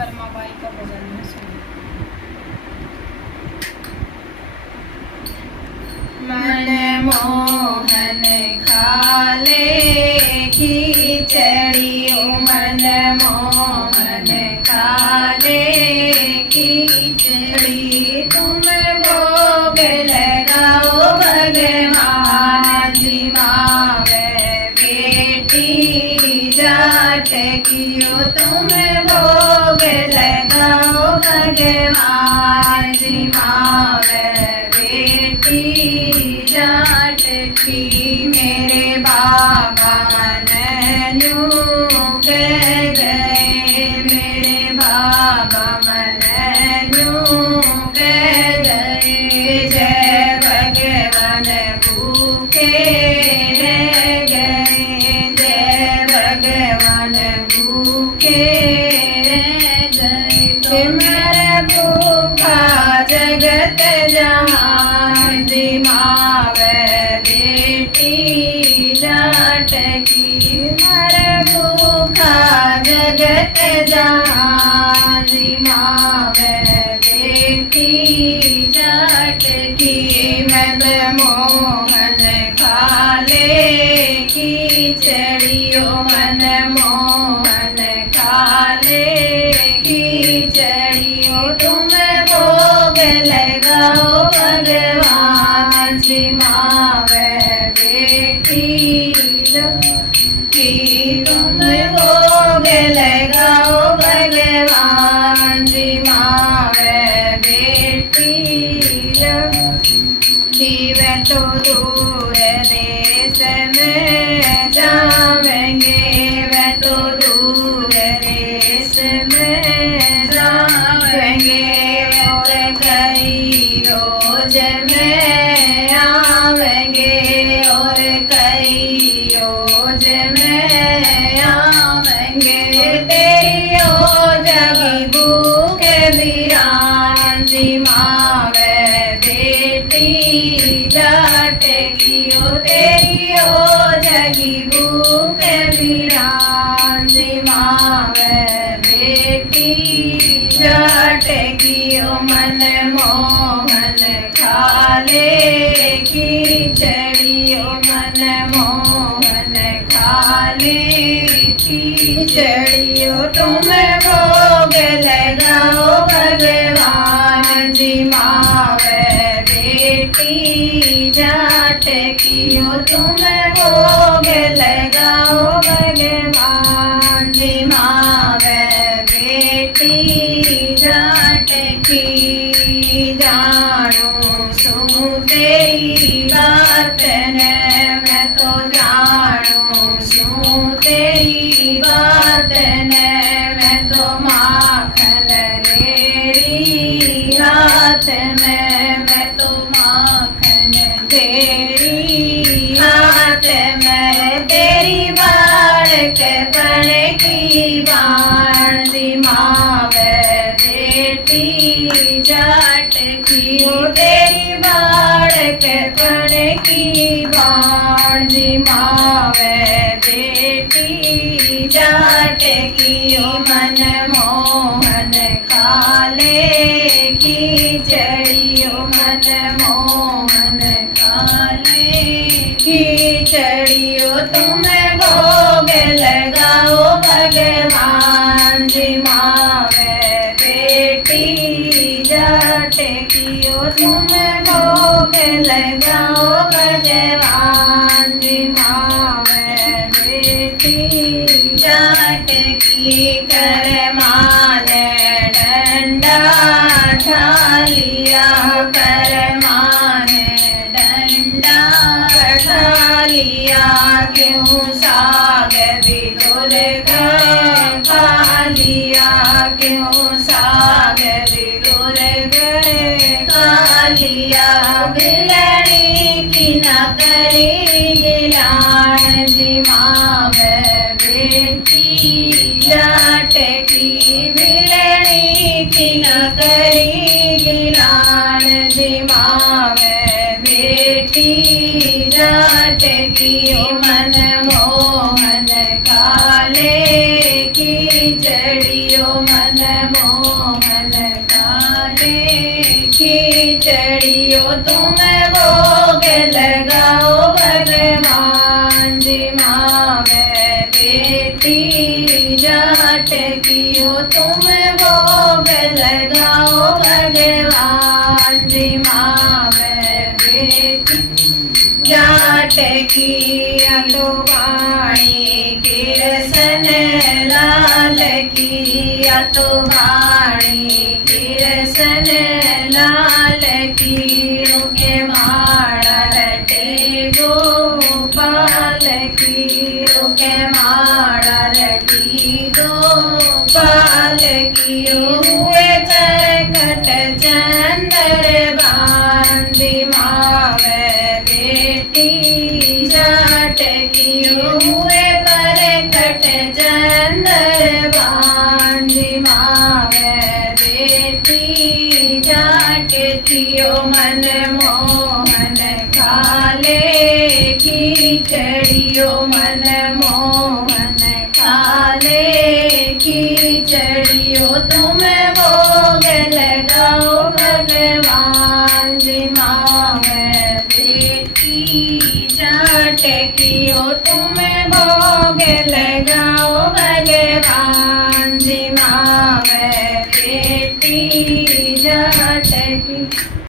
कर्माबाई का भजन में सुनो। मन मोहन खाले खिचड़ी, मन मोहन खाले खिचड़ी, तुम भोग लगाओ भगवान जी मावे बेटी जाट कियो, तुम भोग लगाओ भगवान जी मावे बेटी जाट की। मेरे बाबा मनू कह गए, मेरे बाबा मनू कह गए, जय भगवान भूखे रह गए, जय भगवान भूखे रह गए। तुम्हारा भूखा जगत जहान जी मावे बेटी जाट की, मर भूखा जगत जहान जी मावे बेटी जाट की। मद मोहन खाले खिचड़ियो, मन मोहन खाले खिचड़ियो, तुम भोग लगाओ भगवान जी मावे बेटी की, तुम भोग लगाओ भगवान जी मावे बेटी की। वे तो दूर देश में जावेंगे, वे तो दूर देश में जावेंगे, और कई रोज में आवेंगे, और कई रोज में आवेंगे। तेरी ओ जगी भूख बिरान जी मावे बेटी जाट कियो, तेरी ओ जगी भूख बिरान जी मावे बेटी जाट कियो। मन मोहन खाले खिचड़ियो, मन मोहन खाले खिचड़ियो, तुम भोग लगाओ भगवान जी मावे बेटी जाट कियो, तुम भोग लगाओ भगवान जी मावे बेटी जाट की। जानो सो तेरी बात ने, मैं तो जानो सो तेरी बात ने, मैं तो माखन तेरी हाथ में, मैं तो माखन तेरी हाथ में। तेरी बाढ़ के बड़े की बाण जी मावे बेटी जाट की, ओ तेरी बाढ़ के बड़े की बाण जी मावे बेटी जाट की। ओ मन मोहन खाले खिचड़ियो, मन मोहन खाले खिचड़ियो, तुम भोग लगाओ भगवान जी मावे बेटी जाट कियो, तुम भोग लगाओ भगवान जी मावे बेटी जाट की। कर माने डंडा ढालिया, कर माने डंडा ढालिया, क्यों साग बिगुर खा लिया, क्यों साग बिगुर खा लिया। बिलड़ी की न करी गिलान जी मावे बेटी जाट की, बिलड़ी की न करी गिलान जी मावे बेटी बेटी जाट की मन मोहन काले खिचड़ियो मन मोहन काले खिचड़ियो तुम भोग लगाओ भगवान जी मावे बेटी जाट कियो तुम भोग लगाओ भगवान जी मावे बेटी जाट की तो वाणी किरसन लाल की तो वाणी किरसन लाल की रुके माड़ा रटे गोपाल की रुके माड़ा रटी गोपाल की हुए चरकट चंदर बांधी मावे बेटी जाट की हुए परकट चंदर बांधी मावे बेटी जाट कियो मन मोहन काले खिचड़ियो मन मोहन काले खिचड़ियो तुम भोग लगाओ भगवान जी मावे बेटी जाट कियो तुम भोग लगाओ भगवान जी मावे बेटी